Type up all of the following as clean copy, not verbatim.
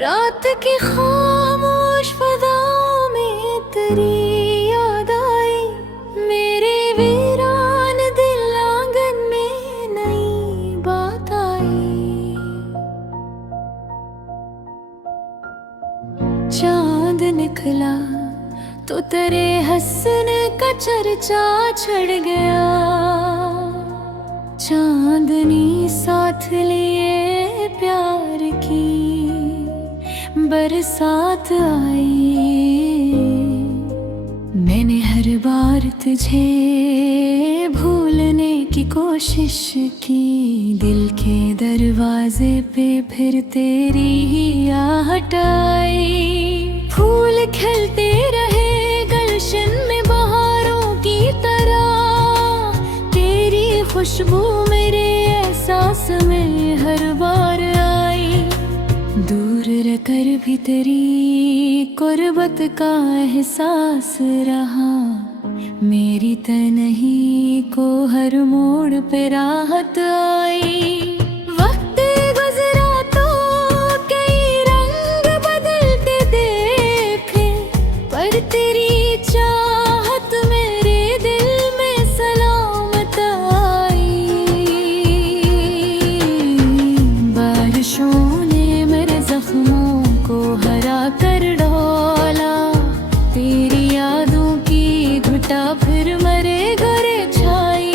रात की खामोश फजाओं में तेरी याद आई, मेरे वीरान दिल आंगन में नई बात आई। चांद निकला तो तेरे हंसने का चर्चा छड़ गया, चांदनी साथ लिए प्यार की बरसात आई। मैंने हर बार तुझे भूलने की कोशिश की, दिल के दरवाजे पे फिर तेरी ही आहट आई। फूल खिलते रहे गुलशन में बहारों की तरह, तेरी खुशबू मेरे एहसास में हर बार आई। दूर रहकर भी तेरी कुर्बत का एहसास रहा, मेरी तन्हाई को हर मोड़ पे राहत आई। वक्त गुजरा तो कई रंग बदलते देखे, पर तेरी चाहत मेरे दिल में सलामत आई। बारिशों ने मेरे जख्मों को हरा कर डोला, तेरी यादों की घुटा फिर मरे घरे छाई।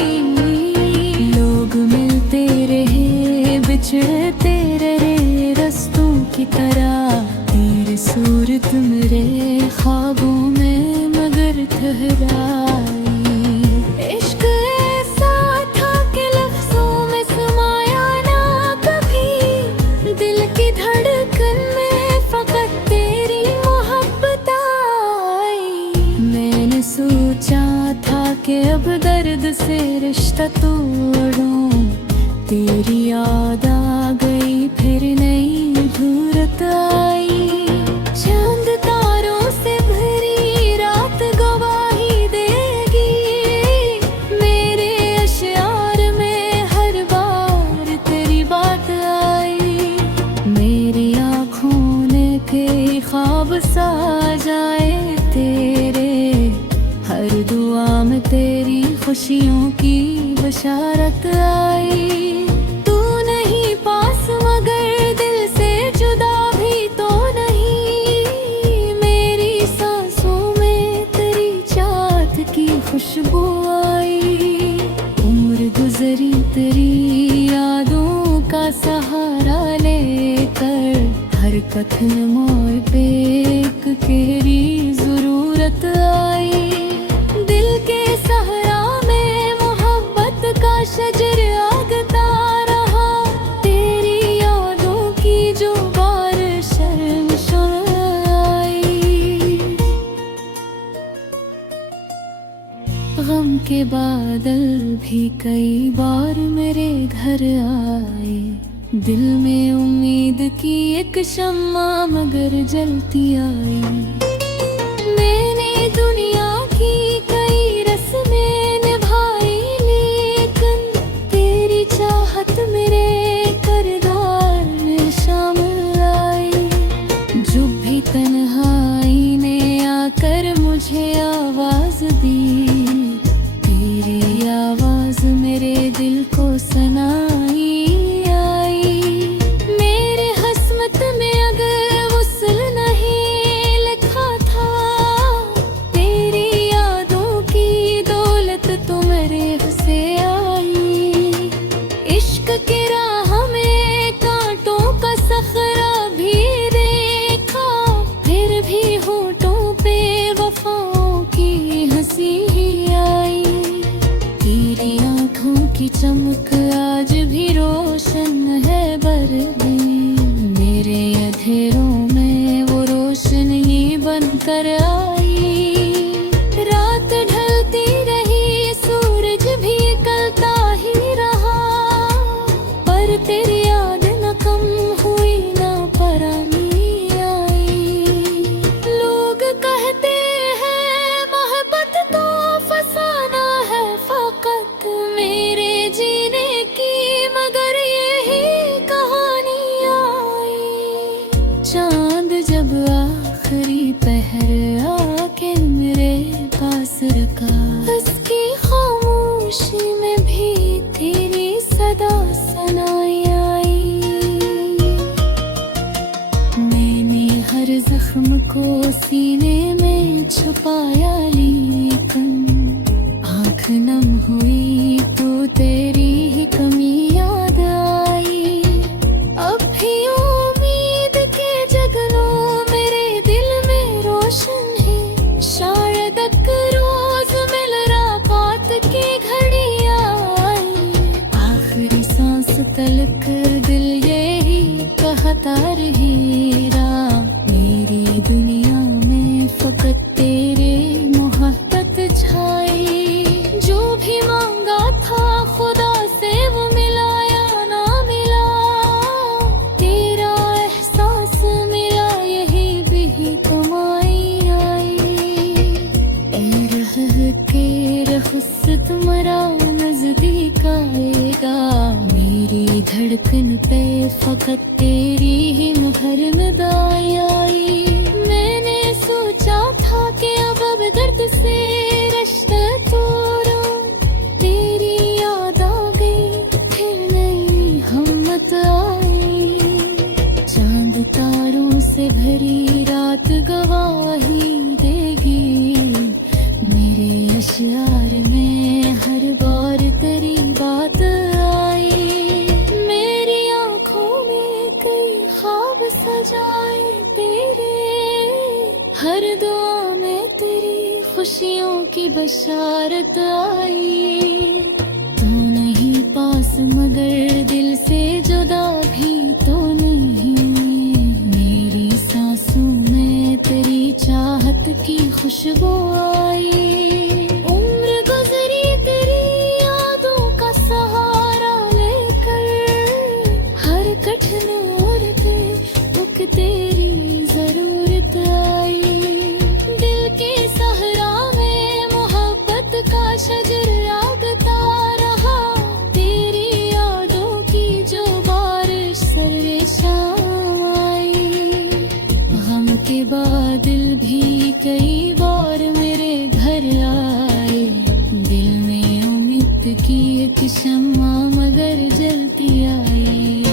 लोग मिलते रहे बिछड़ते रहे रास्तों की तरह, तेरी सूरत मेरे ख्वाबों में मगर ठहराई। इश्क ऐसा था कि लफ्जों में समाया ना कभी, दिल की धड़कन में फकत तेरी मोहब्बत आई। मैंने सोचा था कि अब दर्द से रिश्ता तोड़ूं, तेरी याद आ गई फिर नई घूरत आई। चांद तारों से भरी रात गवाही देगी, मेरे अश्यार में हर बार तेरी बात आई। मेरी आँखों ने के ख्वाब सा जाए तेरे, हर दुआ में तेरी खुशियों की बशारत आई। तू नहीं पास मगर दिल से जुदा भी तो नहीं, मेरी सांसों में तेरी चाहत की खुशबू आई। उम्र गुजरी तेरी यादों का सहारा लेकर, हर कथन मोड़ पे एक तेरी जरूरत आई। दिल के सहरा में मोहब्बत का शजर आगता रहा, तेरी यादों की जो बारिश आई। गम के बादल भी कई बार मेरे घर आए, दिल में उम्मीद की एक शम्मा मगर जलती आई। मैंने दुनिया की कई रस्में निभाई, लेकिन तेरी चाहत मेरे किरदार में शामिल आई। जो भी तन्हाई ने आकर मुझे आवाज दी, तेरी आवाज मेरे दिल को सुनाई आई। मेरे हस्मत में अगर वुसल नहीं लिखा था, तेरी यादों की दौलत तो मेरे से आई। इश्क की राह में कांटों का सखरा भी देखा, फिर भी होठों पे वफाओं की हंसी ही आई। तेरी आँखों की चमक आज भी रोशन है बरदी, मेरे अंधेरों में वो रोशनी बनकर आई। रात ढलती रही सूरज भी निकलता ही रहा, पर तेरी याद न कम हुई ना परानी आई। लोग कहते हैं मोहब्बत तो फसाना है फकत, मेरे जीने छुपाया, लेकिन आँख नम हुई तो तेरी ही कमी याद आई। अब भी उम्मीद के जगलों मेरे दिल में रोशन है, शायद एक रोज मिल रात की घड़ी आई। आखिरी सांस तलक दिल यही कहता रहेगा, मेरी दुनिया में फकत तेरे मोहब्बत छाई। जो भी मांगा था खुदा से वो मिला या ना मिला, तेरा एहसास मिला यही भी कमाई आई। ए रह के रखस तुम्हारा नजदीक आएगा, मेरी धड़कन पे फकत तेरी ही मुहर निदाई आई। मैंने सोचा था कि अब दर्द से रिश्ता तोड़ूं, तेरी याद आ गई फिर नई हिम्मत आई। चांद तारों से भरी रात गवाही देगी, मेरे अशियार में हर बार तेरी बात आई। मेरी आंखों में कई ख्वाब सजाए तेरे, हर दुआ में तेरी खुशियों की बशारत आई। तू नहीं पास मगर दिल से जुदा भी तो नहीं, मेरी सांसों में तेरी चाहत की खुशबू आई। उम्र गुजरी तेरी यादों का सहारा लेकर, हर कठिन और पे मुख तेरी जरूरत आई। दिल के सहरा में मोहब्बत का शजर लागता रहा, तेरी यादों की जो बारिश सरे शाम आई। गम के बादल भी कई बार मेरे घर आए, दिल में उम्मीद की एक शम्मा मगर जलती आई।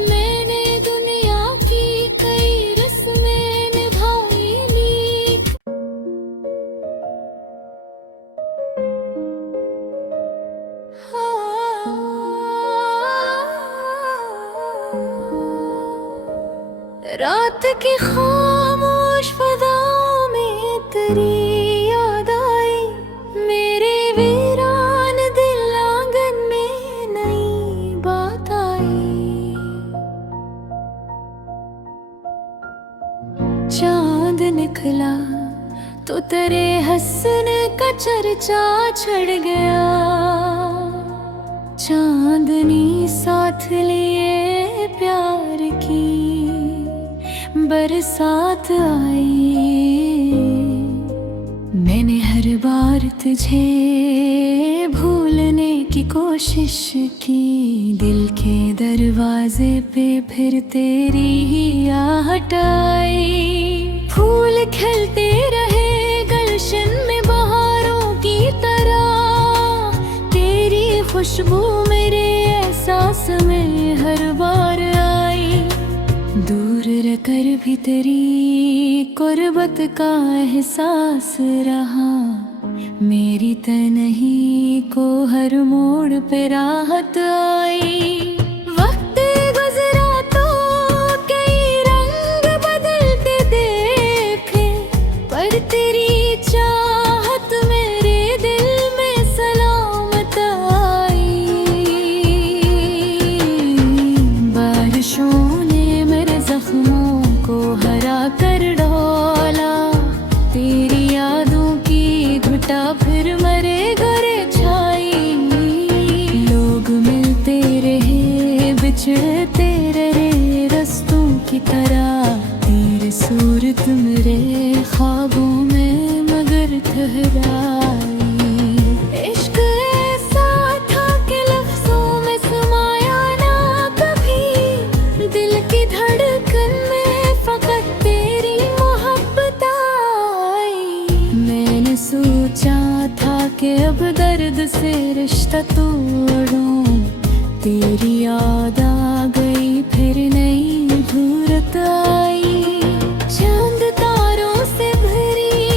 मैंने दुनिया की कई रस्में निभाई ली, रात की खामोश फदाओं में तेरी याद आई। मेरे वीरान दिल आंगन में नई बात आई। चांद निकला तो तेरे हसन का चर्चा छड़ गया, चांदनी साथ लिए प्यार की बरसात आई। मैंने हर बार तुझे भूलने की कोशिश की, दिल के दरवाजे पे फिर तेरी ही आहट आई। फूल खिलते रहे गुलशन में बहारों की तरह, तेरी खुशबू मेरे एहसास में हर बार आई। दूर रहकर भी तेरी कुर्बत का एहसास रहा, मेरी तन्हाई को हर मोड़ पे राहत आई। वक्त गुजरा तो कई रंग बदलते देखे, पर तेरी चाहत मेरे दिल में सलामत आई। बारिशों ने मेरे जख्मों को हरा कर डोला, तेरी यादों की घुटा फिर मरे घरे छाई। लोग मिलते रहे बिछड़ते रहे रस्तों की तरह, तेरी सूरत मेरे ख्वाबों में मगर ठहराई। इश्क ऐसा था कि लफ्जों में समाया ना कभी, दिल की धड़कन में फकत तेरी मोहब्बत आई। मैंने सोचा था कि अब दर्द से रिश्ता तोड़ूं, तेरी याद आ गई फिर नई धूरत आई। चांद तारों से भरी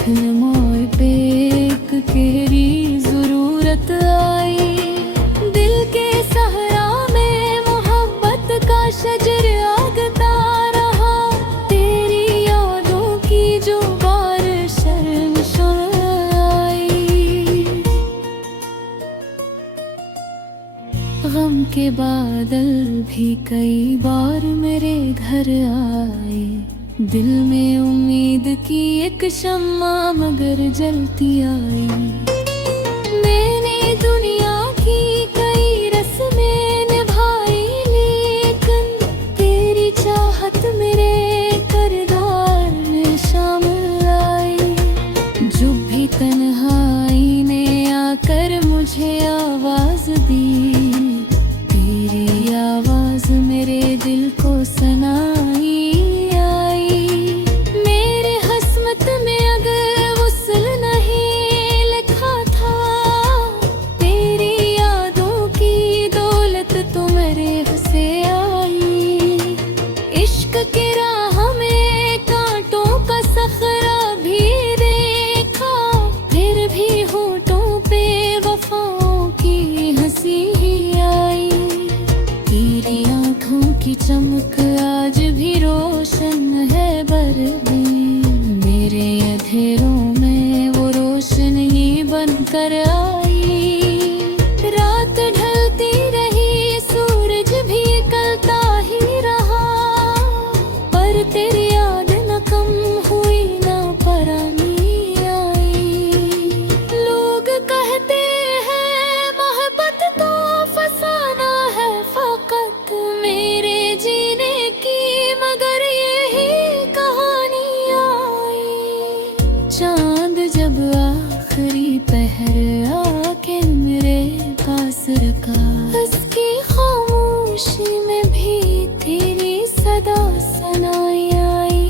मोए पे एक केरी जरूरत आई। दिल के सहरा में मोहब्बत का शजर आगता रहा, तेरी यादों की जो बारिश आई। गम के बादल भी कई बार मेरे घर आए, दिल में उम्मीद की एक शम्मा मगर जलती आई। मैंने दुनिया की कई रस्में निभाई, लेकिन तेरी चाहत मेरे किरदार में शामिल आई। जो भी तन्हाई ने आकर मुझे आवाज दी, तेरी आवाज मेरे दिल को सुनाई। चमक आज भी रोशन है बरदी, मेरे अंधेरों में वो रोशनी बनकर आई। रात ढलती रही, सूरज भी निकलता ही रहा, पर तेरी याद न कम हुई ना परानी आई। लोग कहते हैं मोहब्बत तो फसाना है फकत मेरे जीने की, मगर यही कहानी आई। चांद जब आखिरी पहर आके मेरे पास रखा, उसकी खामोशी में भी तेरी सदा सुनाई आई।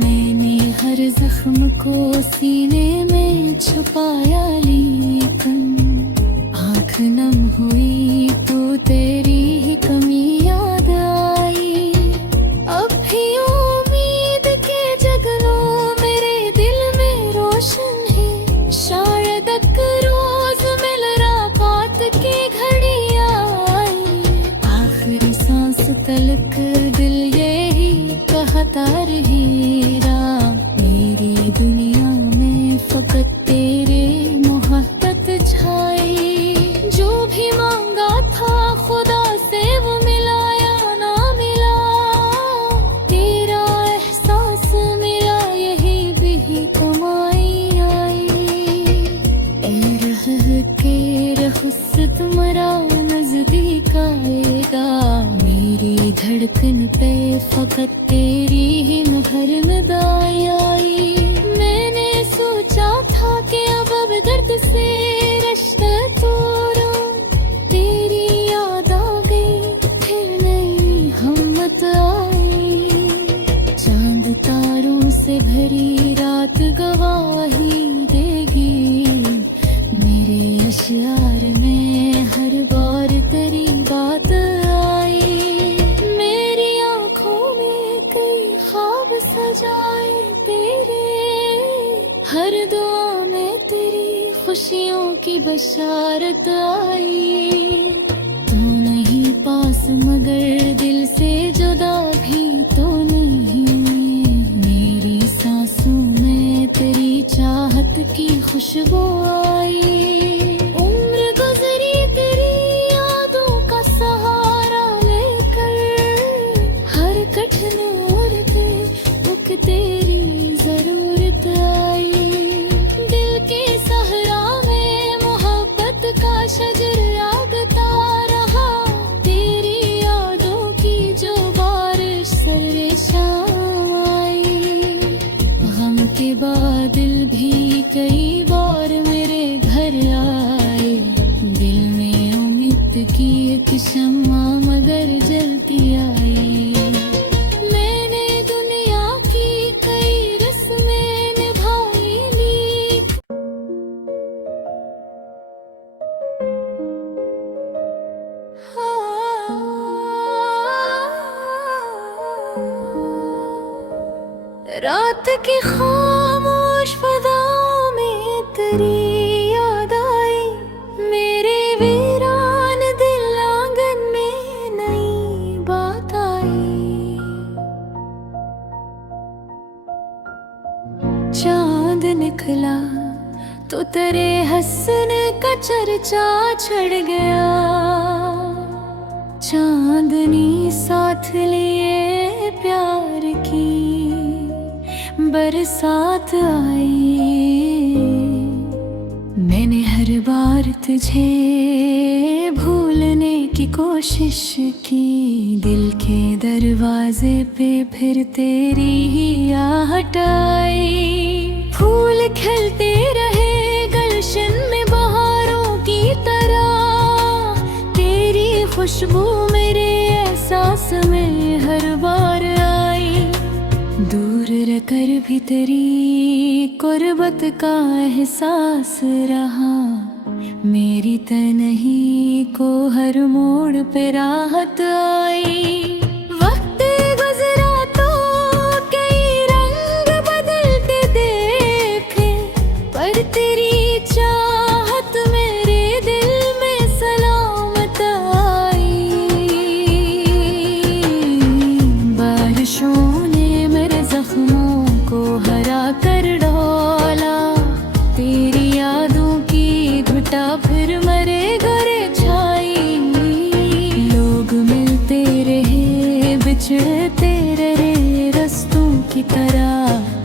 मैंने हर जख्म को सीने में छुपाया, लेकिन आँख नम हुई तो तेरी ही कमी याद आई। अब भी उम्मीद के जगनों मेरे दिल में रोशन है, शायद एक रोज मिल रात की घड़ी आई। आखिरी सांस तलक दिल यही कहता रहेगा, मेरी दुनिया में फकत तेरे मोहब्बत छाई। जो भी मांगा था खुदा से वो मिला या ना मिला, तेरा एहसास मिला यही भी कमाई आई। ए रह के रहुस तुम्हारा नजदीक आएगा, मेरी धड़कन पे फकत तेरी ही मुहर नदाई आई। मैंने सोचा था कि अब दर्द से रिश्ता तोड़ूं, तेरी याद आ गई फिर नई हिम्मत आई। चांद तारों से भरी रात गवाही देगी, मेरे अशियार में हर बार तेरी बात आई। मेरी आंखों में कई ख्वाब सजाए तेरे, हर दुआ में तेरी खुशियों की बशारत आई। तू नहीं पास मगर दिल से जुदा भी तो नहीं, मेरी सांसों में तेरी चाहत की खुशबू आई। उम्र गुजरी तेरी यादों का सहारा लेकर, हर कठिन ओर पे उक तेरी जरूरत आई। दिल के सहरा में मोहब्बत का शजर आगता रहा, तेरी यादों की जो बारिश सरे शाम आई। गम के बादल भी कई बार मेरे घर आए, रात की खामोश फजाओं में तेरी याद आई, मेरे वीरान दिल आंगन में नई बात आई। चांद निकला तो तेरे हंसने का चर्चा छड़ गया, चांदनी साथ लिए प्यार की बरसात आई। मैंने हर बार तुझे भूलने की कोशिश की, दिल के दरवाजे पे फिर तेरी ही आहट आई। फूल खिलते रहे गुलशन में बहारों की तरह, तेरी खुशबू मेरे एहसास में हर बार आई। दूर रहकर भी तेरी कुर्बत का एहसास रहा, मेरी तन्हाई को हर मोड़ पे राहत आई। वक्त गुजरा तो कई रंग बदलते देखे, पर तेरी चाहत मेरे दिल में सलामत आई। बारिशों ने मेरे जख्मों को हरा कर डोला, तेरी यादों की घुटा फिर मरे घरे छाई। लोग मिलते रहे बिछड़ते रहे रस्तों की तरह,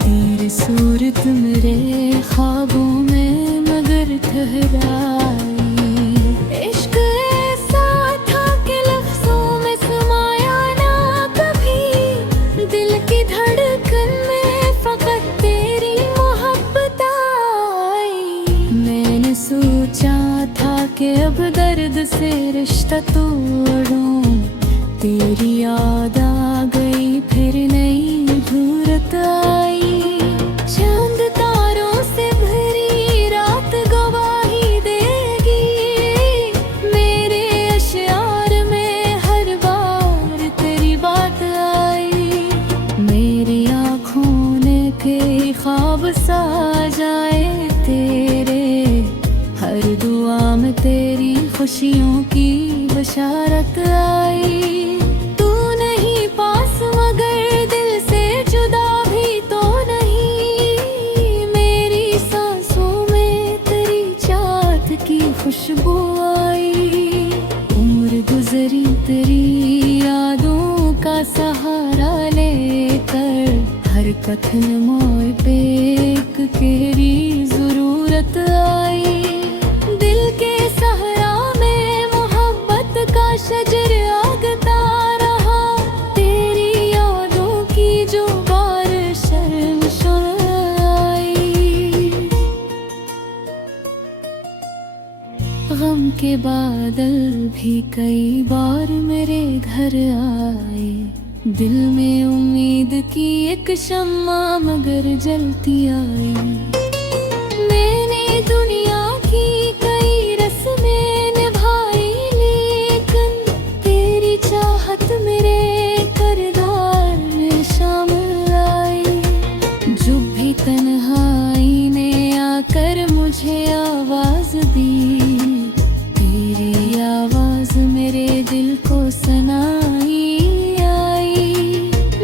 तेरी सूरत मेरे ख्वाबों में मगर ठहराई। इश्क ऐसा था कि लफ्जों में समाया ना कभी, दिल की धड़कन में फकत तेरी मोहब्बत आई। मैंने सोचा था कि अब दर्द से रिश्ता तोड़ूं, तेरी याद आ गई फिर नई धूरत आई। चांद तारों से भरी रात गवाही देगी, मेरे अश्यार में हर बार तेरी बात आई। मेरी आँखों ने कई ख्वाब सजाए तेरे, हर दुआ में तेरी खुशियों की बशारत आई। तू नहीं पास मगर दिल से जुदा भी तो नहीं, मेरी सांसों में तेरी चाहत की खुशबू आई। उम्र गुजरी तेरी यादों का सहारा लेकर, हर कथन मोड़ पे एक तेरी जरूरत आई। दिल के सहरा में मोहब्बत का शजर आगता रहा, तेरी यादों की जो बारिश आई। गम के बादल भी कई बार मेरे घर आए, दिल में उम्मीद की एक शम्मा मगर जलती आई। मैंने दुनिया की कई रस्में निभाई, लेकिन तेरी चाहत मेरे किरदार में शामिल आई। जो भी तन्हाई ने आकर मुझे आवाज दी, तेरी आवाज मेरे दिल को सुनाई आई।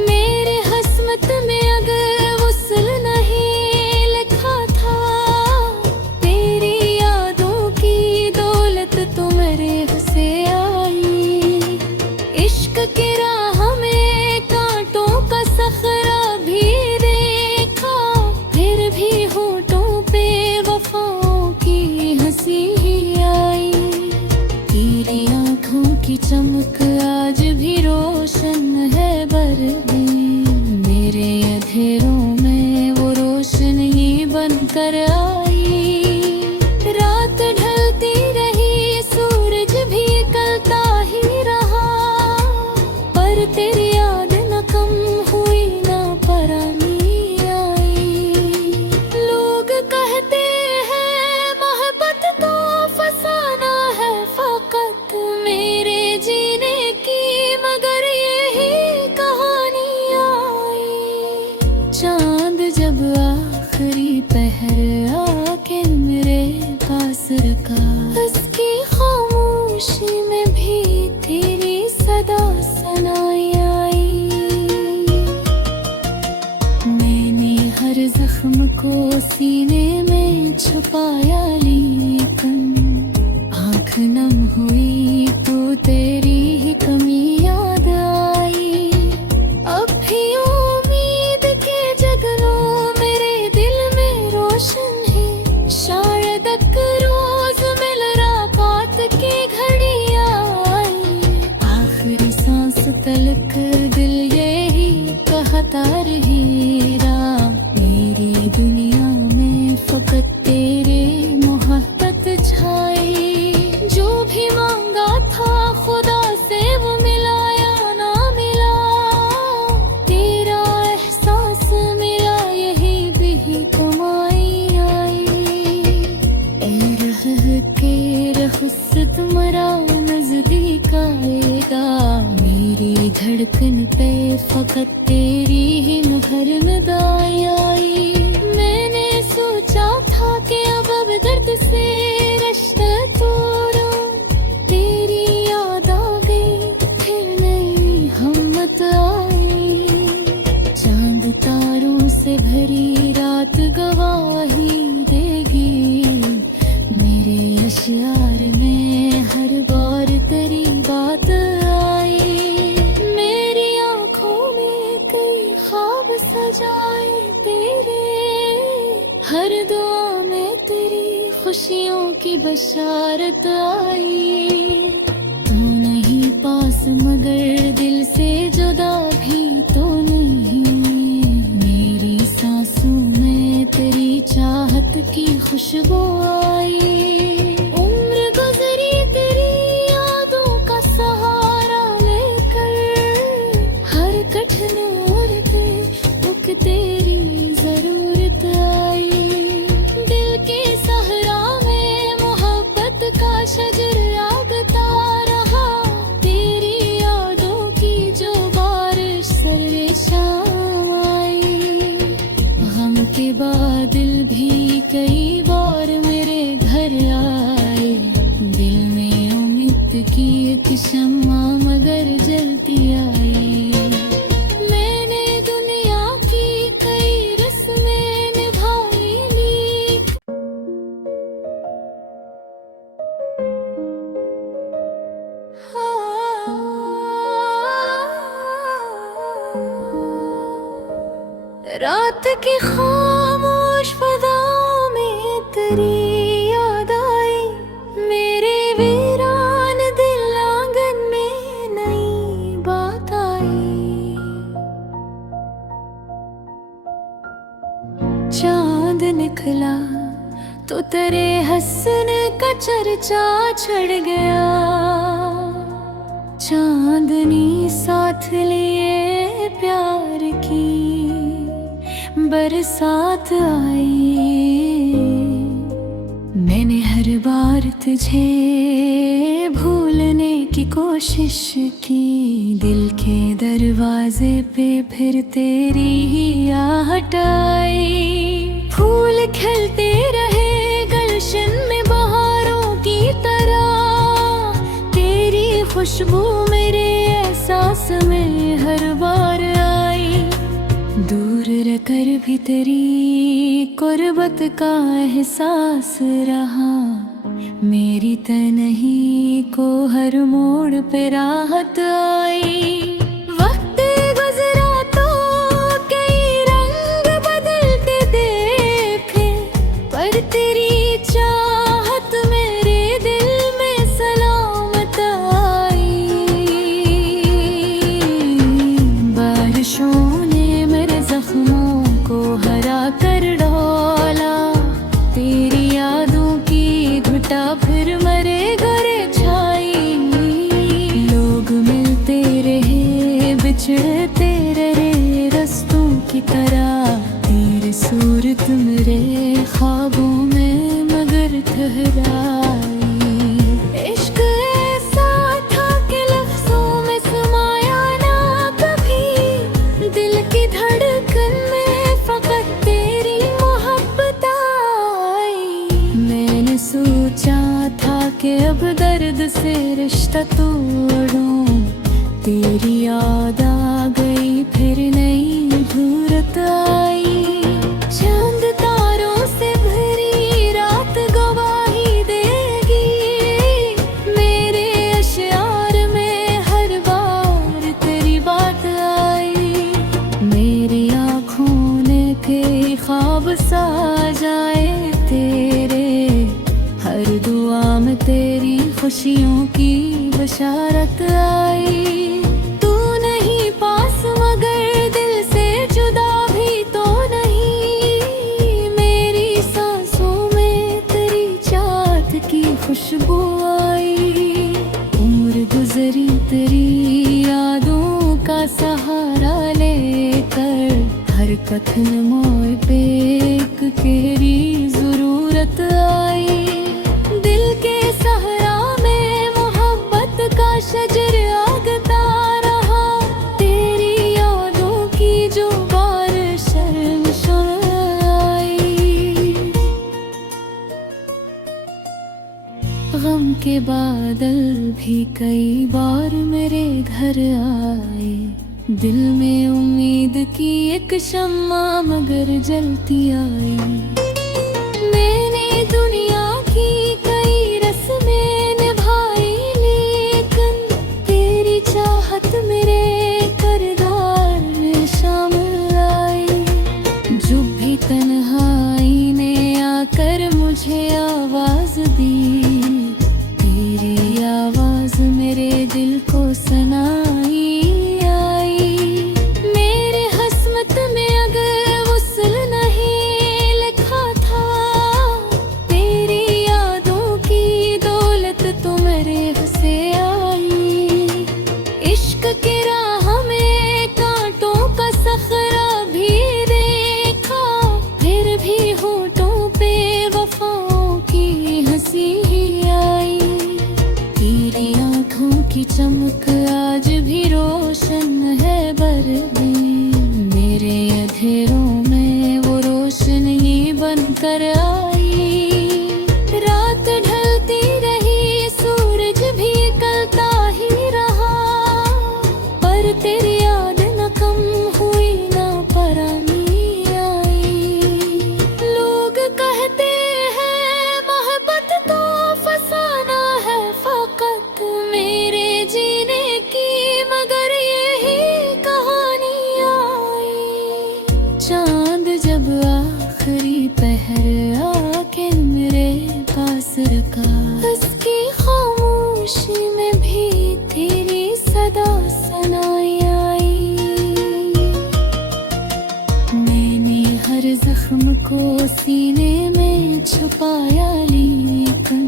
मेरे हस्मत में अगर वुसल नहीं लिखा था, तेरी यादों की दौलत तो मेरे से आई। इश्क की राह में कांटों का सखरा भी देखा, फिर भी होठों पे वफाओं की को सीने में छुपाया, लेकिन आँख नम हुई तो तेरी ही कमी याद आई। अब भी उम्मीद के जगनों मेरे दिल में रोशन है, शायद एक रोज मिल रात की घड़ी आई। आखिरी सांस तलक दिल यही कहता रहेगा, मेरी दुनिया में फकत तेरे मोहब्बत छाई। जो भी मांगा था खुदा से वो मिला या ना मिला, तेरा एहसास मिला यही भी कमाई आई। ए रह के रखस तुम्हारा नजदीक आएगा, मेरी धड़कन पे फकत तेरी ही मुहर मिदाई आई। मैंने सोचा था कि अब दर्द से रिश्ता तोड़ूं, तेरी याद आ गई फिर नई हिम्मत आई। चांद तारों से भरी रात गवाही देगी, मेरे अशियार में हर बार तेरी बात आई। मेरी आंखों में कई ख्वाब सजाए तेरे, हर दुआ में तेरी खुशियों की बशारत आई। तू नहीं पास मगर दिल से जुदा भी तो नहीं, मेरी सांसों में तेरी चाहत की खुशबू आई। उम्र गुजरी तेरी यादों का सहारा लेकर, हर कठिन मोड़ पे मुझ तेरी जरूरत आई। दिल के सहरा में मोहब्बत का शजर लागता रहा, तेरी यादों की जो बारिश सरे शाम आई। गम के बादल भी कई बार मेरे घर आए, दिल में उम्मीद की एक शम्मा मगर जलती आई। मैंने दुनिया की कई रस्में निभाई ली, रात की खामोश फदाओं में तेरी याद आई। मेरे वीरान दिल आंगन में नई बात आई। चांद निकला तो तेरे हसन का चर्चा छड़ गया, चांदनी साथ लिए प्यार की बरसात आई। मैंने हर बार तुझे भूलने की कोशिश की, दिल के दरवाजे पे फिर तेरी ही आहट आई। फूल खिलते रहे गुलशन में बहारों की तरह, तेरी खुशबू मेरे एहसास में हर बार आई। दूर रहकर भी तेरी कुर्बत का एहसास रहा, मेरी तन्हाई को हर मोड़ पे राहत आई। वक्त गुजरा तो कई रंग बदलते देखे, पर तेरी चाहत मेरे दिल में सलामत आई। बारिशों ने मेरे जख्मों को हरा कर डोला, तेरी यादों की घुटा फिर मरे घरे छाई। लोग मिलते रहे बिछड़ते रहे रस्तों की तरह, तेरी सूरत मेरे ख्वाबों में मगर ठहराई। इश्क ऐसा था कि लफ्जों में समाया ना कभी, दिल की धड़कन में फकत तेरी मोहब्बत आई। मैंने सोचा था कि अब दर्द से रिश्ता तोड़ूं, तेरी याद आ गई फिर नई घूरत आई। चांद बशारत आई। तू नहीं पास मगर दिल से जुदा भी तो नहीं, मेरी सांसों में तेरी चाहत की खुशबू आई। उम्र गुजरी तेरी यादों का सहारा लेकर, हर कथन मोए पे एक तेरी जरूरत आई। दिल के सहरा में मोहब्बत का शजर आगता रहा, तेरी यादों की जो बारिश आई। गम के बादल भी कई बार मेरे घर आए, दिल में उम्मीद की एक शम्मा मगर जलती आई। मैंने दुनिया की कई रस्में निभाई, लेकिन तेरी चाहत मेरे किरदार में शामिल आई। जो भी तन्हाई ने आकर मुझे आवाज दी, तेरी आवाज मेरे दिल को सुनाई। चमक आज भी रोशन है बरदी, मेरे अंधेरों में वो रोशनी बनकर आई। रात ढलती रही, सूरज भी निकलता ही रहा, पर तेरी याद न कम हुई ना परानी आई। लोग कहते हैं मोहब्बत तो फसाना है फकत, मेरे जीने की मगर यही कहानी आई। चांद जब आखिरी पहर आके मेरे पास रुका, उसकी खामोशी में भी तेरी सदा सुनाई आई। मैंने हर जख्म को सीने में छुपाया, लेकिन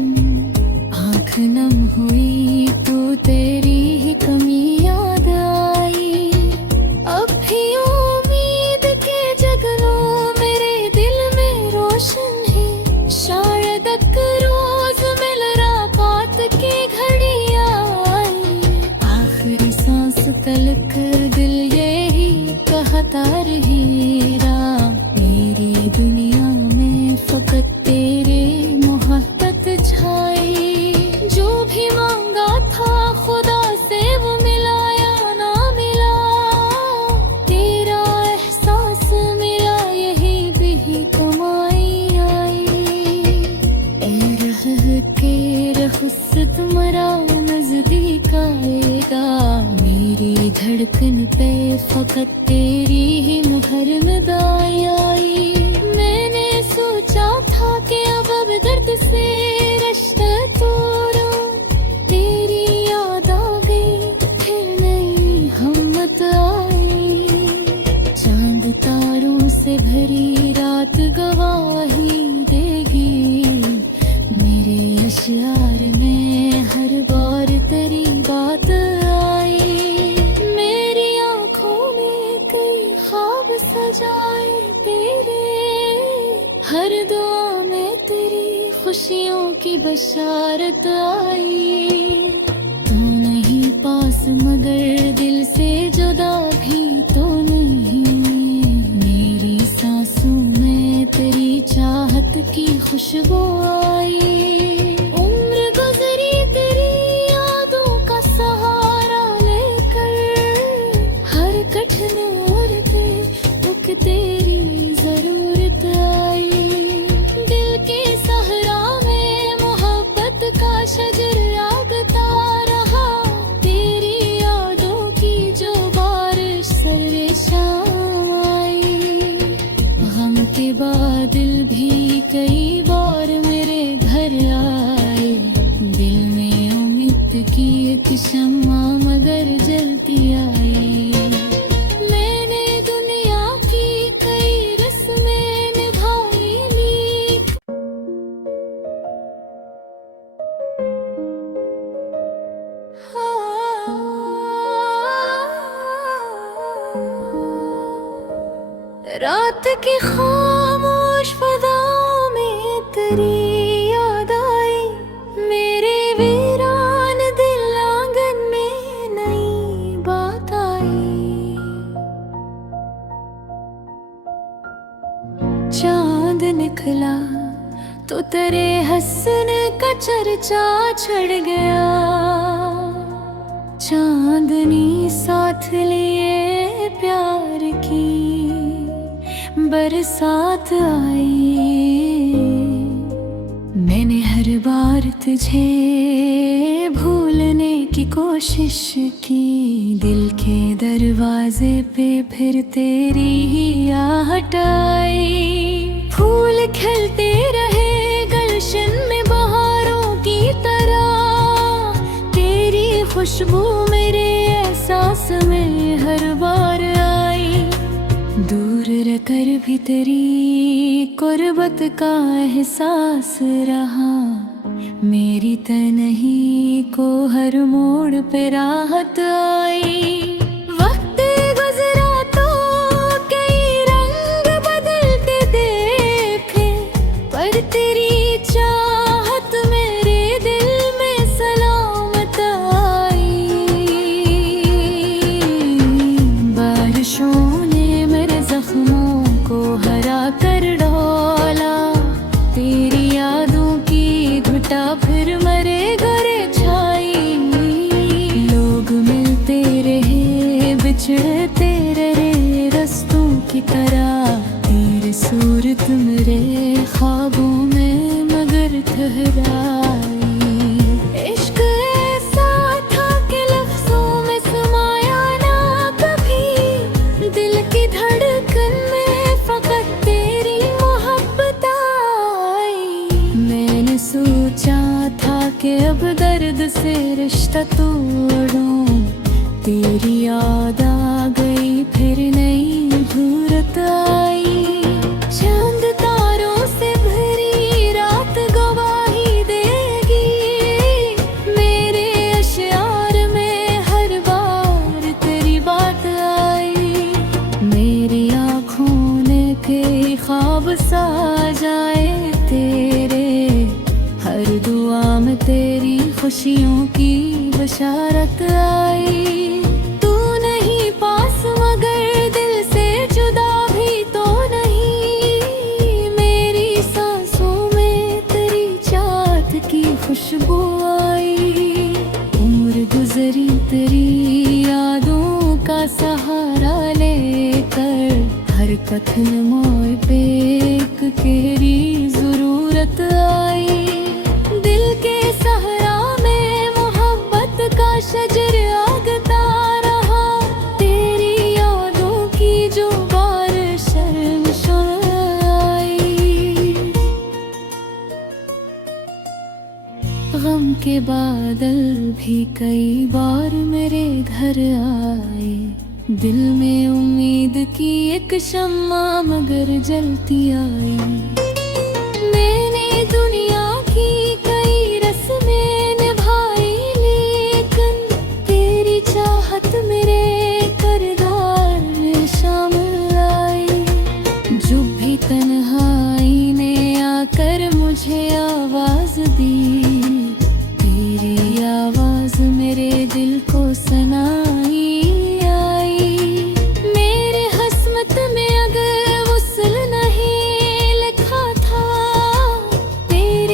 आँख नम हुई तो तेरी ही कमी याद आई। अब भी उम्मीद के जगनों मेरे दिल में रोशन है, शायद एक रोज मिल रात की घड़ी आई। आखिरी सांस तलक दिल यही कहता रहेगा, मेरी दुनिया में फकत तेरे मोहब्बत छाई। जो भी मांगा था खुदा से वो मिला या ना मिला, तेरा एहसास मेरा यही भी कमाई आई। ए रह के रखसत मरा नजदीक आएगा, मेरी धड़कन पे फकत तेरी ही मुहर मिदाई आई। मैंने सोचा था कि अब दर्द से रिश्ता तोड़ूं, तेरी याद आ गई फिर नई हिम्मत आई। चांद तारों से भरी रात गवाही देगी, मेरे अश्यार में हर बार तेरी बात आई। मेरी आँखों में कई ख्वाब सजाए तेरे, हर दुआ में तेरी खुशियों की बशारत आई। तू नहीं पास मगर दिल से जुदा भी तो नहीं, मेरी सांसों में तेरी चाहत की खुशबू आई। उम्र गुजरी तेरी यादों का सहारा लेकर, हर कठिन ओर पे मुख तेरी जरूरत आई। दिल के सहरा में मोहब्बत का शजर आगता रहा, तेरी यादों की जो बारिश सर्वे शाम आई। गम के बादल भी कई बार मेरे रात की खामोश फजाओं में तेरी याद आई, मेरे वीरान दिल आंगन में नई बात आई। चांद निकला तो तेरे हंसने का चर्चा छड़ गया, चांदनी साथ लिए प्यार की बरसात आई। मैंने हर बार तुझे भूलने की कोशिश की, दिल के दरवाजे पे फिर तेरी ही आहट आई। फूल खिलते रहे गुलशन में बहारों की तरह, तेरी खुशबू मेरे एहसास में हर बार आई। दूर रहकर भी तेरी कुर्बत का एहसास रहा, मेरी तन्हाई को हर मोड़ पे राहत आई। वक्त गुजरा तो कई रंग बदलते देखे, पर तेरी चाहत मेरे दिल में सलामत आई। बारिशों ने मेरे जख्मों को हरा कर डोला, तेरी यादों की घुटा फिर मरे घरे छाई। लोग मिलते रहे बिछड़ते रहे रास्तों की तरह, तेरी सूरत मेरे ख्वाबों में मगर ठहराई। इश्क ऐसा था कि लफ्जों में समाया ना कभी, दिल की धड़कन में फकत तेरी मोहब्बत आई। मैंने सोचा था कि अब दर्द से रिश्ता तोड़ूं, तेरी याद आ गई फिर नई घूरत आई। चांद तारों से भरी रात गवाही देगी, मेरे अश्यार में हर बार तेरी बात आई। मेरी आँखों ने के ख्वाब सा जाए तेरे, हर दुआ में तेरी खुशियों की बशारत आई। तू नहीं पास मगर दिल से जुदा भी तो नहीं, मेरी सांसों में तेरी चाहत की खुशबू आई। उम्र गुजरी तेरी यादों का सहारा लेकर, हर कथन मोड़ पे एक तेरी जरूरत आई। दिल के सहरा में मोहब्बत का शजर आगता रहा, तेरी यादों की जो बारिश आई। गम के बादल भी कई बार मेरे घर आए, दिल में उम्मीद की एक शम्मा मगर जलती आई। मैंने दुनिया की कई रस्में निभाई, लेकिन तेरी चाहत मेरे किरदार में शामिल आई। जो भी तन्हाई ने आकर मुझे आवाज दी, तेरी आवाज मेरे दिल को सुनाई आई। मेरे हस्मत में अगर वुसल नहीं लिखा था, तेरी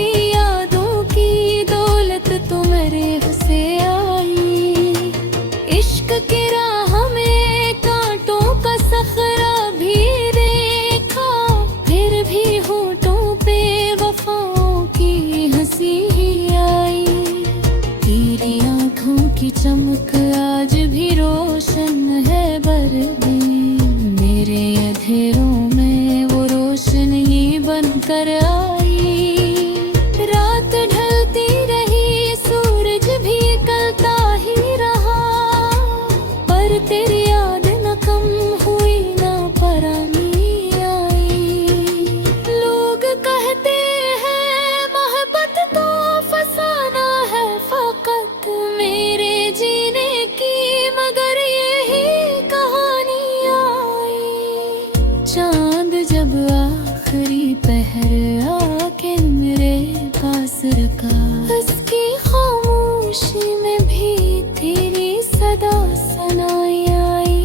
असर का। उसकी खामोशी में भी तेरी सदा सुनाई आई।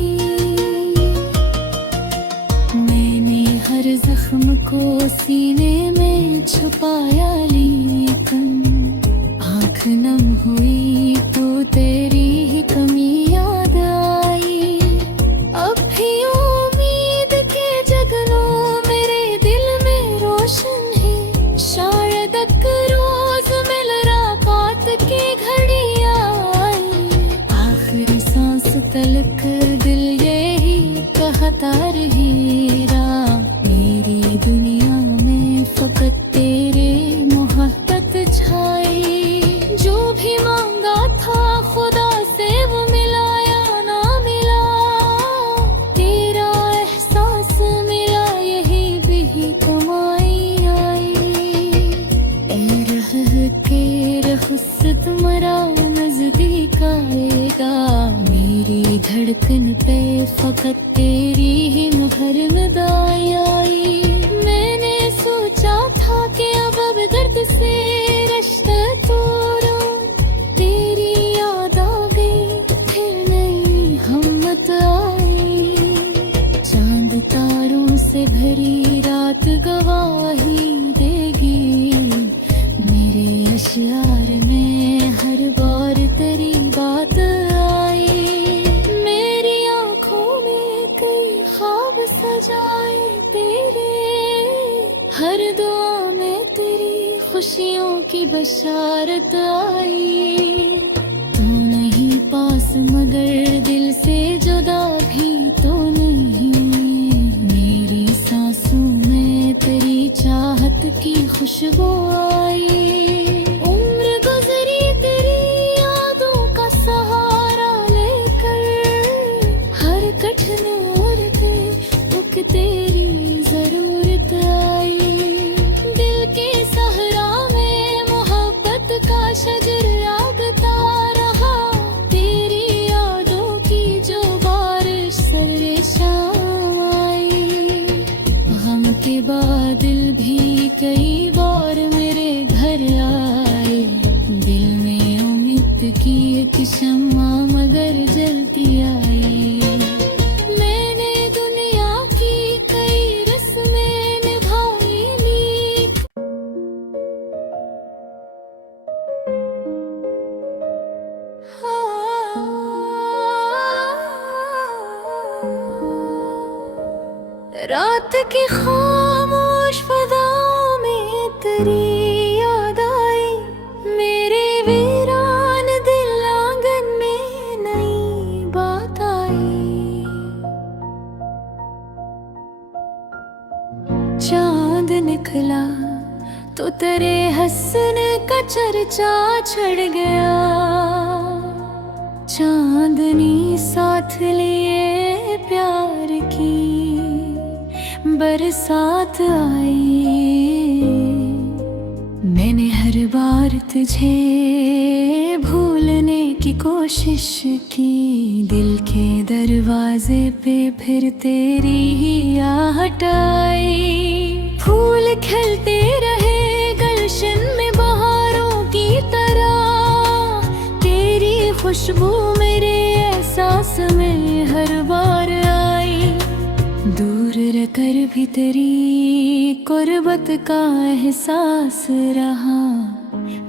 मैंने हर जख्म को सीने में छुपाया, लेकिन आँख नम हुई तो तेरी ही कमी याद आई। अब भी उम्मीद के जगनों मेरे दिल में रोशन है, शायद एक रोज मिल रात की घड़ी आई। आखिरी सांस तलक दिल यही कहता रहेगा, मेरी दुनिया में फकत तेरे मोहब्बत छाई। जो भी मांगा था खुदा से वो मिला या ना मिला, तेरा एहसास मिला यही भी कमाई आई। ए रह के रखुस तुम्हारा नजदीक आएगा, मेरी धड़कन पे फकत तेरी ही मुहर विदाई आई। मैंने सोचा था कि अब दर्द से रिश्ता तोड़ूं, तेरी याद आ गई फिर नई हिम्मत आई। चांद तारों से भरी रात गवाही देगी, मेरे अशियार में हर बार तेरी बात आई। मेरी आंखों में कई ख्वाब सजाए तेरे, हर दुआ में तेरी खुशियों की बशारत आई। तू नहीं पास मगर दिल से जुदा भी तो नहीं, मेरी सांसों में तेरी चाहत की खुशबू आई। उम्र गुजरी तेरी यादों का सहारा लेकर, हर कठिन ओर पे उक तेरी जरूरत आई। दिल के सहरा में मोहब्बत का शजर आगता रहा, तेरी यादों की जो बारिश सरे शाम आई। गम के बादल भी कई बार मेरे घर आए, दिल में उम्मीद की एक शम्मा मगर जलती आई। मैंने दुनिया की कई रस्में निभाई ली, रात की खामोश फजाओं में तेरी याद आई। मेरे वीरान दिल आंगन में नई बात आई। चांद निकला तो तेरे हसन का चर्चा छड़ गया, चांदनी साथ लिए प्यार की बरसात आई। मैंने हर बार तुझे भूलने की कोशिश की, दिल के दरवाजे पे फिर तेरी ही आहट आई। फूल खिलते रहे गुलशन में बहारों की तरह, तेरी खुशबू मेरे एहसास में हर बार आई। दूर रहकर भी तेरी कुर्बत का एहसास रहा,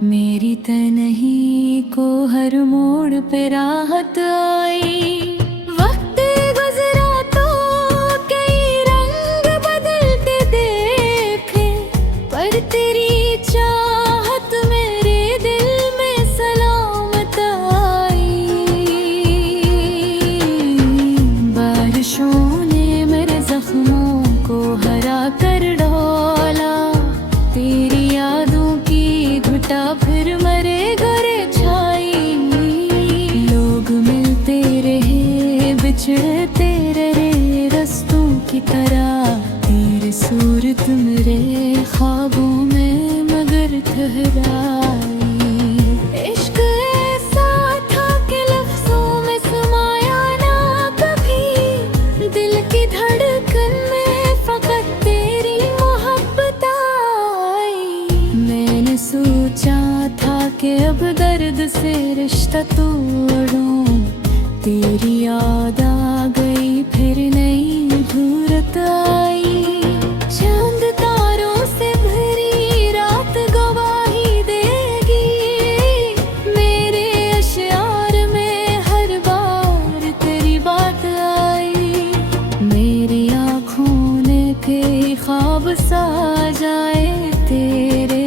मेरी तन्हाई को हर मोड़ पे राहत आई। वक्त गुजरा तो कई रंग बदलते देखे, पर तेरी चाहत मेरे दिल में सलामत आई। बारिशों ने मेरे जख्मों को हरा कर ढोला, तेरी यादों की घुटा फिर मरे घरे छाई। लोग मिलते रहे बिछड़ते रहे रस्तों की तरह, तेरी सूरत मेरे ख्वाबों में मगर ठहराई। इश्क ऐसा था कि लफ्जों में समाया ना कभी, दिल की धड़कन में फकत तेरी मोहब्बत आई। मैंने सोचा था कि अब दर्द से रिश्ता तोड़ूं, तेरी याद आ गई फिर नई धूरत आई। चांद तारों से भरी रात गवाही देगी, मेरे अश्यार में हर बार तेरी बात आई। मेरी आँखों ने के ख्वाब सा जाए तेरे,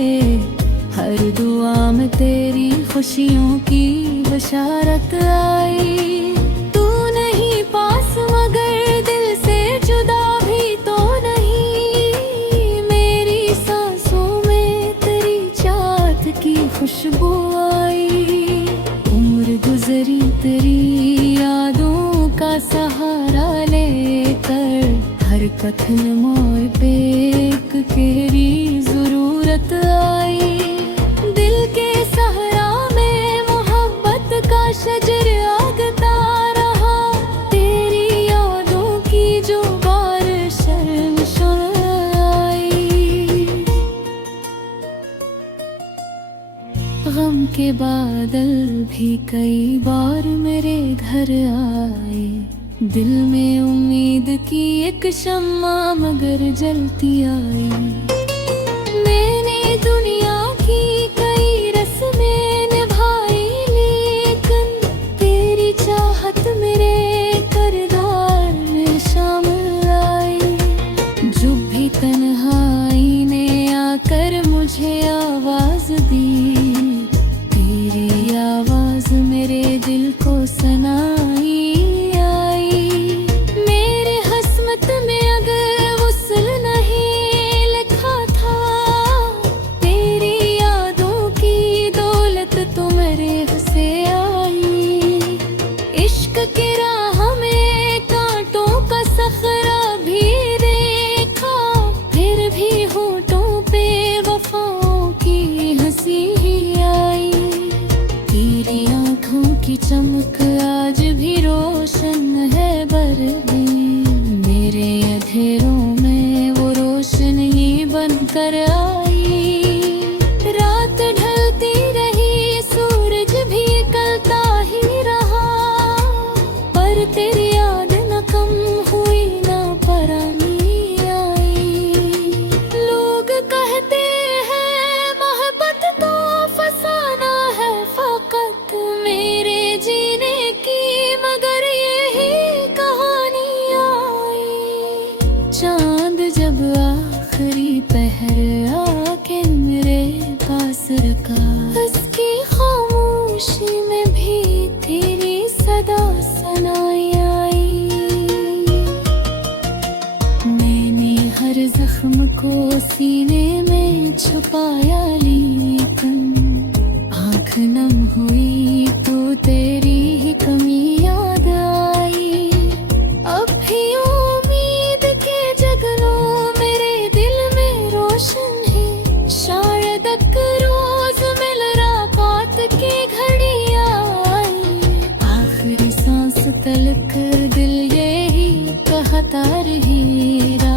हर दुआ में तेरी खुशियों की बशारत आई। तू नहीं पास मगर दिल से जुदा भी तो नहीं, मेरी सांसों में तेरी चाहत की खुशबू आई। उम्र गुजरी तेरी यादों का सहारा लेकर, हर कथन मोड़ पे एक तेरी जरूरत आई। दिल के सहरा में मोहब्बत का शजर आगता रहा, तेरी यादों की जो बारिश आई। गम के बादल भी कई बार मेरे घर आए, दिल में उम्मीद की एक शम्मा मगर जलती आई। मैंने दुनिया की कई रस्में निभाई, लेकिन तेरी चाहत मेरे किरदार में शामिल आई। जो भी तन्हाई ने आकर मुझे आवाज दी, तेरी आवाज मेरे दिल को सुनाई। के राह में कांटों का सखरा भी देखा, फिर भी होठों पे वफाओं की हंसी ही आई। तेरी आंखों की चमक आज भी रोशन है बरदी, मेरे अंधेरों में वो रोशनी बनकर आई। रात ढलती रही, सूरज भी निकलता ही रहा, पर तेरी याद न कम हुई ना परानी आई। लोग कहते हैं मोहब्बत तो फसाना है फकत मेरे जीने की, मगर यही कहानी आई। चांद जब आखिरी पहर आके मेरे पास रुका, उसकी खामोशी में भी तेरी सदा सुनाई आई। मैंने हर जख्म को सीने में छुपाया, लेकिन आँख नम हुई तो तेरी ही कमी याद आई। अब भी उम्मीद के जगनों मेरे दिल में रोशन है, शायद एक रोज मिल रात की घड़ियां आई। आखिरी सांस तलक दिल यही कहता रहेगा,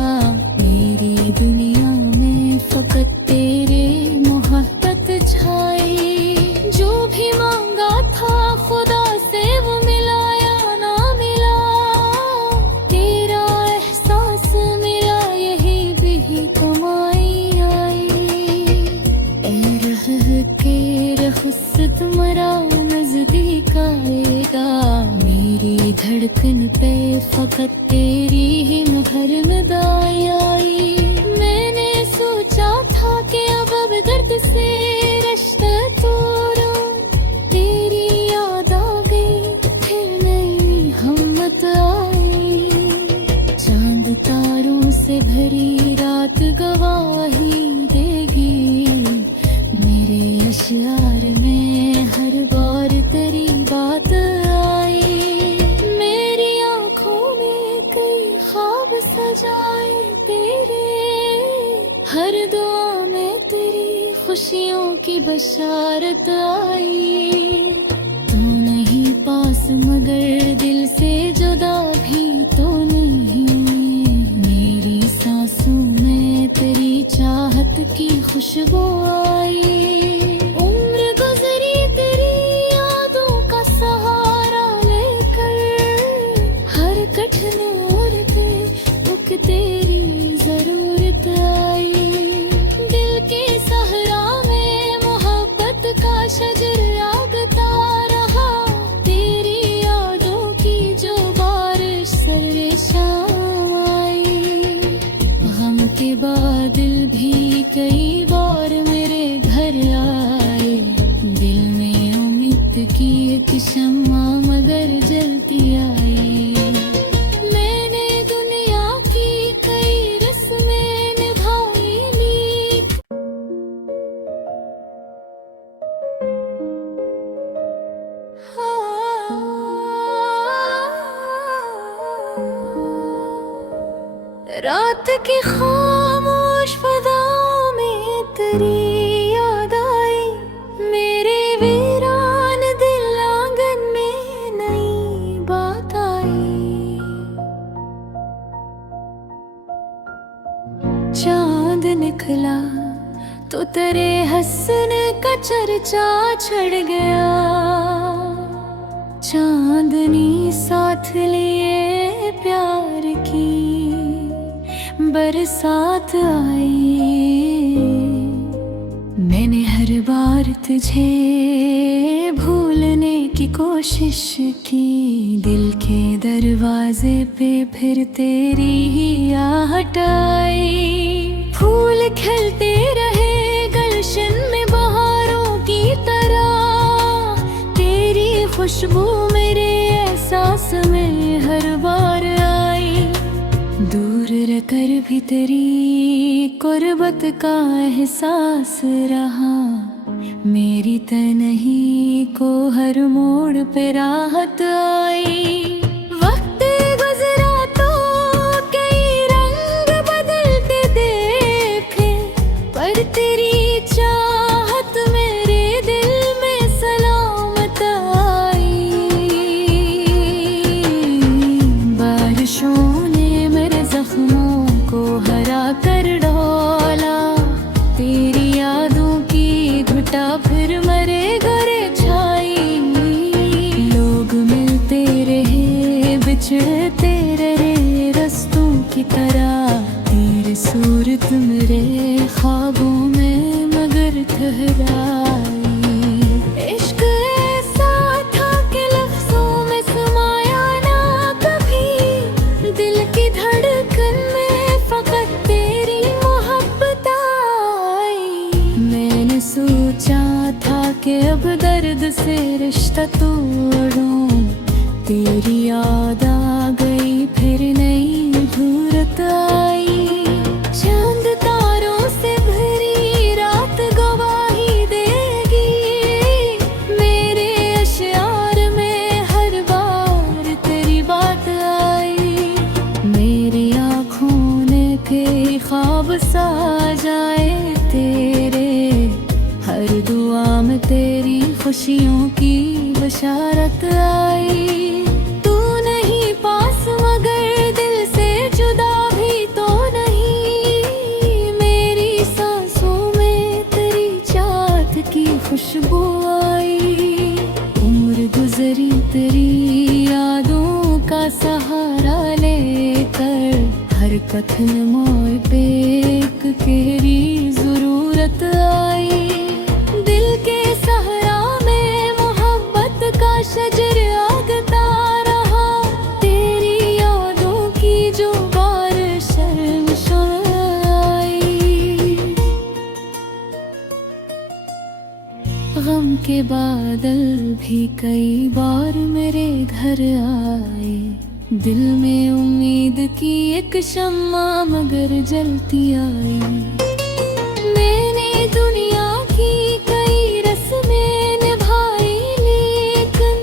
मेरी दुनिया में फकत तेरे मोहब्बत छाई। जो भी मांगा था खुदा से वो मिला या ना मिला, तेरा एहसास मिला यही भी कमाई आई। ए रह के रखस तुम्हारा नजदीक आएगा, मेरी धड़कन पे फकत तेरी ही मुहर मिदाई आई। मैंने सोचा था कि अब दर्द से रिश्ता तोड़ूं, तेरी याद आ गई फिर नई हिम्मत आई। चांद तारों से भरी रात गवाही देगी, मेरे अश्यार में हर बार तेरी बात आई। मेरी आँखों में कई ख्वाब सजाए तेरे, हर दुआ में तेरी खुशियों की बशारत आई। तू नहीं पास मगर दिल से जुदा भी तो नहीं, मेरी सांसों में तेरी चाहत की खुशबू आई। शजर जागता रहा, तेरी यादों की जो बारिश सरे शाम आई। गम के बादल भी कई बार मेरे घर आए, दिल में उम्मीद की एक शम्मा मगर जलती आई। मैंने दुनिया की कई रस्में निभाई ली। रात की खामोश फदाओं में तेरी याद आई, मेरे वीरान दिल आंगन में नई बात आई। चांद निकला तो तेरे हसन का चर्चा छड़ गया, चांदनी साथ लिए प्यार की बरसात आई। मैंने हर बार तुझे भूलने की कोशिश की, दिल के दरवाजे पे फिर तेरी ही आहट आई। फूल खिलते रहे गुलशन में बहारों की तरह, तेरी खुशबू मेरे एहसास में हर बार आई। दूर रहकर भी तेरी कुर्बत का एहसास रहा, मेरी तन्हाई को हर मोड़ पे राहत आई। वक्त गुजरा तो कई रंग बदलते देखे, पर तेरी चाहत मेरे दिल में सलामत आई। बारिशों जख्मों को हरा कर डोला, तेरी यादों की घुटा फिर मरे घरे छाई। लोग मिलते रहे बिछड़ते रहे रस्तों की तरह, तेरी सूरत मेरे ख्वाबों में मगर ठहराई। इश्क ऐसा था कि लफ्जों में समाया ना कभी, दिल की धड़कन में फकत तेरी मोहब्बत आई। मैंने सोचा था कि अब दर्द से रिश्ता तोड़ूं, तेरी याद आ गई फिर नई घूरत आई। चांद तारों से भरी रात गवाही देगी, मेरे अश्यार में हर बार तेरी बात आई। मेरी आँखों ने के ख्वाब सा जाए तेरे, हर दुआ में तेरी खुशियों की बशारत आई। तू नहीं पास मगर दिल से जुदा भी तो नहीं, मेरी सांसों में तेरी चाहत की खुशबू आई। उम्र गुजरी तेरी यादों का सहारा लेकर, हर कथन मोड़ पे एक तेरी जरूरत आई। दिल के सहरा में मोहब्बत का शजर जागता रहा, तेरी यादों की जो बारिश आई। गम के बादल भी कई बार मेरे घर आए, दिल में उम्मीद की एक शम्मा मगर जलती आई। मैंने दुनिया की कई रस्में निभाई, लेकिन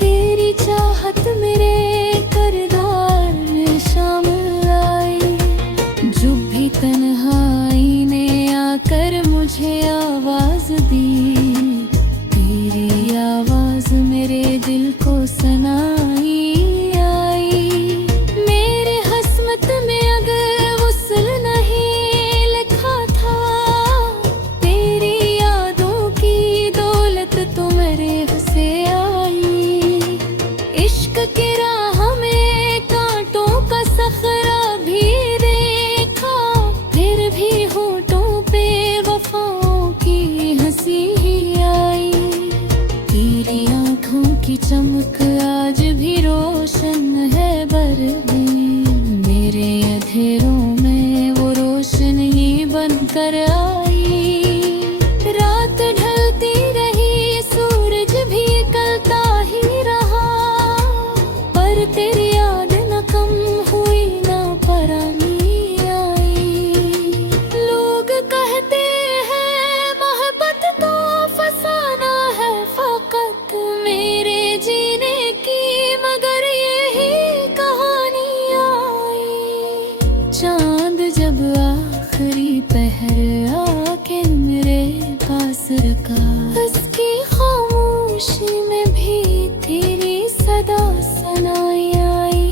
तेरी चाहत मेरे किरदार में शामिल आई। जो भी तन्हाई ने आकर मुझे आवाज दी, तेरी आवाज मेरे दिल को सुनाई आई। मेरे हस्मत में अगर वुसल नहीं लिखा था, तेरी की चमक आज भी रोशन है बरदी। मेरे अंधेरों में वो रोशनी बनकर आई। रात ढलती रही, सूरज भी निकलता ही रहा, पर तेरी याद न कम हुई, न परानी आई। लोग कहते हैं मोहब्बत तो फसाना है फकत, मेरे जीने की मगर यही कहानी आई। चांद जब आखिरी पहर आके मेरे पास रुका, उसकी खामोशी में भी तेरी सदा सुनाई आई।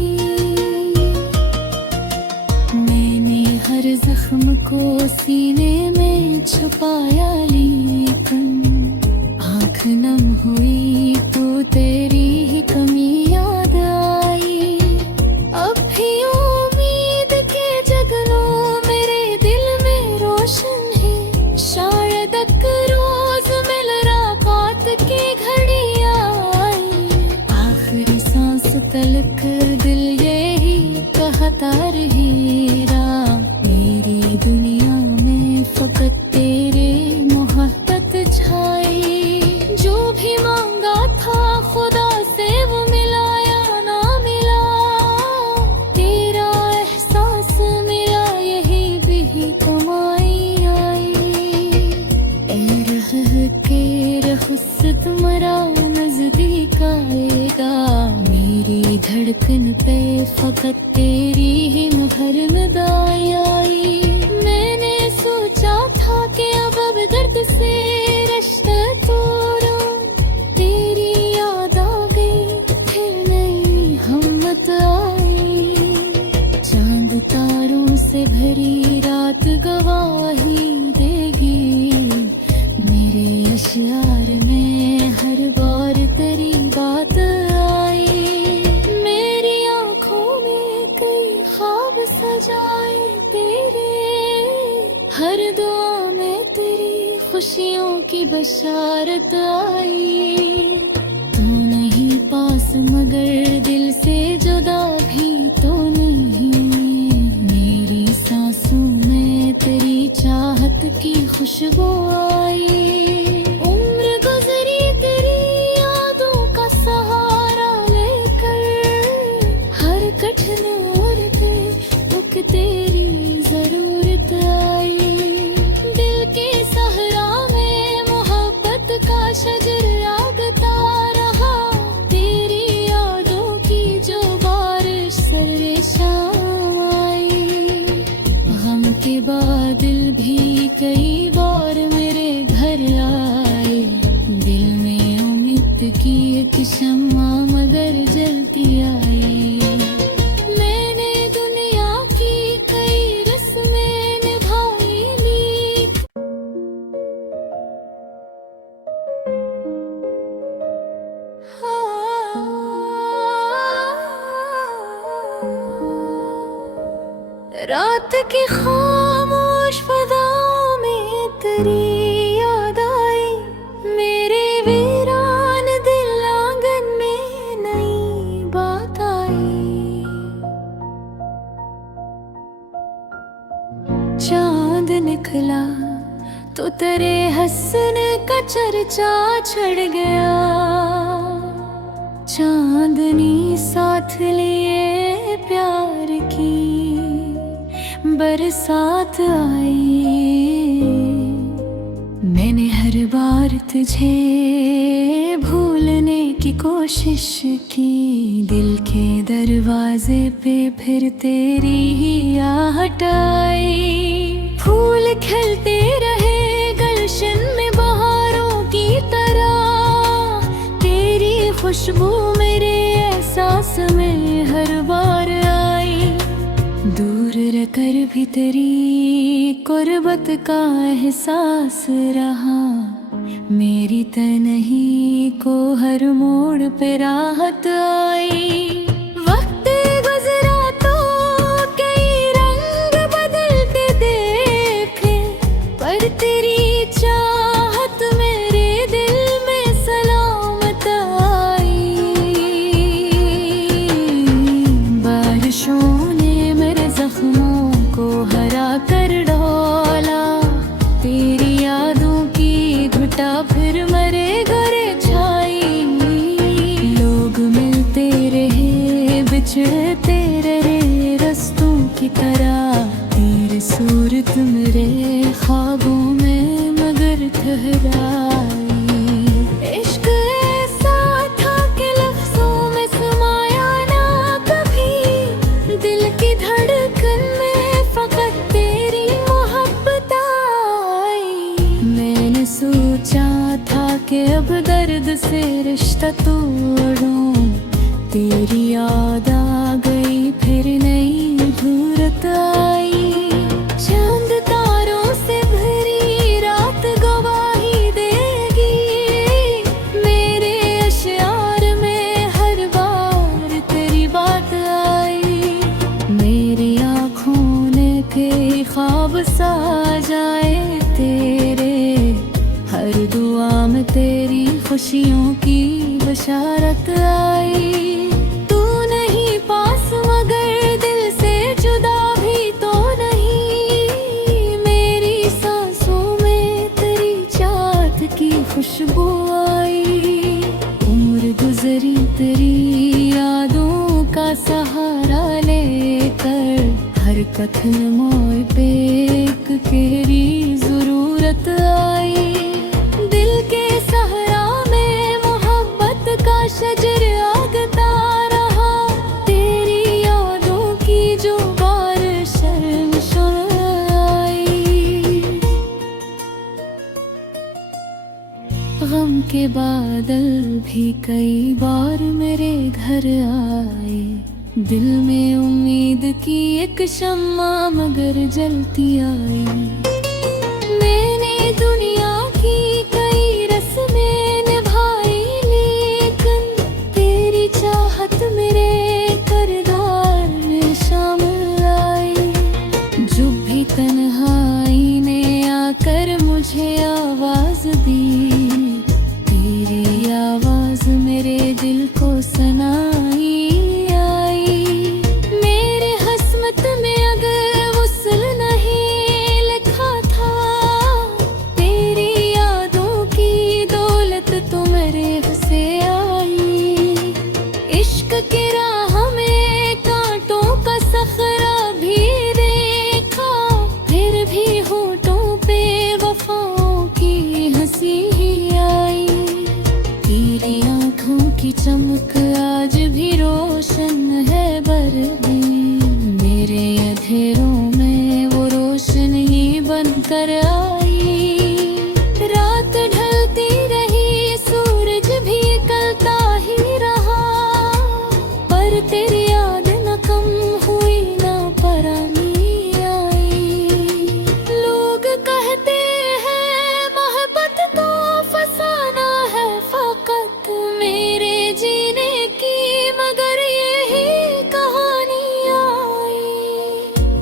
मैंने हर जख्म को सीने में छुपाया, लेकिन आँख नम हुई तो तेरी ही कमी याद आई। अब भी उम्मीद के जगनों मेरे दिल में रोशन है, शायद एक रोज मिल रात की घड़ियां आई। आखिरी सांस तलक दिल यही कहता रहेगा, मेरी दुनिया में फकत तेरे मोहब्बत छाई। जो भी मांगा था खुदा से वो मिला या ना मिला, तेरा एहसास मिला यही भी कमाई आई। ए रह के रहस्य तुम्हारा नजदीक आएगा, मेरी धड़कन पे फकत तेरी ही मुहर मिदाई आई। मैंने सोचा था कि अब दर्द से रिश्ता तोड़ूं, तेरी याद आ गई फिर नई हिम्मत आई। चांद तारों से भरी रात गवाही देगी, मेरे अशियार में हर बार तेरी बात आई। मेरी आँखों में कई ख्वाब सजाए तेरे, हर दुआ में तेरी खुशियों की बशारत आई। तू नहीं पास मगर दिल से जुदा भी तो नहीं, मेरी सांसों में तेरी चाहत की खुशबू आई। उम्र गुजरी तेरी यादों का सहारा लेकर, हर कठिन ओर पे एक तेरी जरूरत आई। दिल के सहरा में मोहब्बत का शजर लागता रहा, तेरी यादों की जो बारिश सर्रे शाम आई। गम के बादल भी कई बार मेरे घर आए, दिल में उम्मीद की एक शम्मा मगर जलती आई। मैंने दुनिया की कई रस्में निभाई ली, रात की खामोश फदाओं में तेरी याद आई। मेरे वीरान दिल आंगन में नई बात आई। चांद निकला तो तेरे हंसने का चर्चा छड़ गया, चांदनी साथ लिए प्यार की बरसात आई। मैंने हर बार तुझे भूलने की कोशिश की, दिल के दरवाजे पे फिर तेरी ही आहट आई। फूल खिलते रहे गुलशन में बहारों की तरह, तेरी खुशबू मेरे एहसास में हर बार आई। दूर रहकर भी तेरी कुर्बत का एहसास रहा, मेरी तन्हाई को हर मोड़ पे राहत आई। वक्त गुजरा तो कई रंग बदलते देखे, पर तेरी चाहत मेरे दिल में सलामत आई। तरह तेरी सूरत मेरे ख्वाबों में मगर ठहराई। इश्क ऐसा था कि लफ्जों में समाया ना कभी, दिल की धड़कन में फकत तेरी मोहब्बत आई। मैंने सोचा था कि अब दर्द से रिश्ता तोड़ूं, तेरी याद आ गई फिर नई घूरत आई। चांद तारों से भरी रात गवाही देगी, मेरे अश्यार में हर बार तेरी बात आई। मेरी आँखों ने के ख्वाब सा जाए तेरे, हर दुआ में तेरी खुशियों की बशारत आई। तू नहीं पास मगर दिल से जुदा भी तो नहीं, मेरी सांसों में तेरी चाहत की खुशबू आई। उम्र गुजरी तेरी यादों का सहारा लेकर, हर कथन मोए पे एक तेरी जरूरत आई। दिल के सहरा में मोहब्बत का शजर आगता रहा, तेरी यादों की जो बारिश आई। गम के बादल भी कई बार मेरे घर आए, दिल में उम्मीद की एक शम्मा मगर जलती आई। मैंने दुनिया की कई रस्में निभाई, लेकिन तेरी चाहत मेरे किरदार में शामिल आई। जो भी तन्हाई ने आकर मुझे आवाज दी, तेरी आवाज मेरे दिल को सुनाई आई। मेरे हस्मत में अगर वुसल नहीं लिखा था, तेरी यादों की दौलत तो मेरे से आई। इश्क की राह में कांटों का सखरा भी देखा, फिर भी होठों पे वफाओं की हंसी ही आई। तेरी आँखों की चमक आज भी रोशन है बरदी, मेरे अंधेरों में वो रोशनी बनकर आई। रात ढलती रही सूरज भी निकलता ही रहा, पर तेरी याद न कम हुई ना परानी आई। लोग कहते हैं मोहब्बत तो फसाना है फकत, मेरे जीने की मगर यही कहानी आई।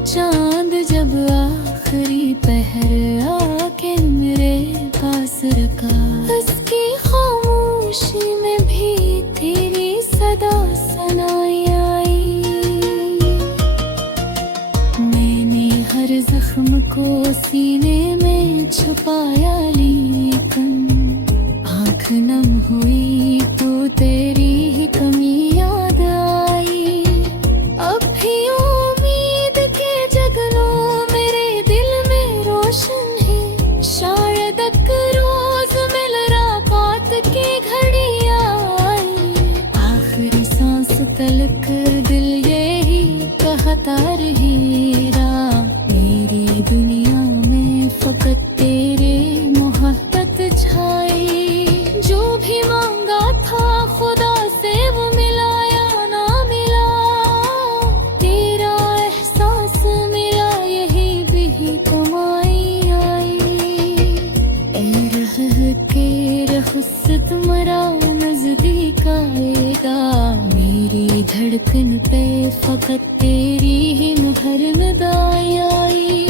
चांद जब आखिरी पहर आके मेरे पास रखा, उसकी खामोशी में भी तेरी सदा सुनाई आई। मैंने हर जख्म को सीने में छुपाया, लेकिन आँख नम हुई तो तेरी ही कमी याद आई। अब भी उम्मीद के जगनों मेरे दिल में रोशन है, शायद एक रोज मिल रात की घड़ी आई। आखिरी सांस तलक दिल यही कहता रहेगा, मेरी दुनिया में फकत तेरे मोहब्बत छाई। जो भी मांगा था खुदा से वो मिला या ना मिला, तेरा एहसास मेरा यही भी कमाई आई। ए रह के रखसत मरा नजदीक आएगा, मेरी धड़कन पे फकत तेरी ही मुहर नदाई आई।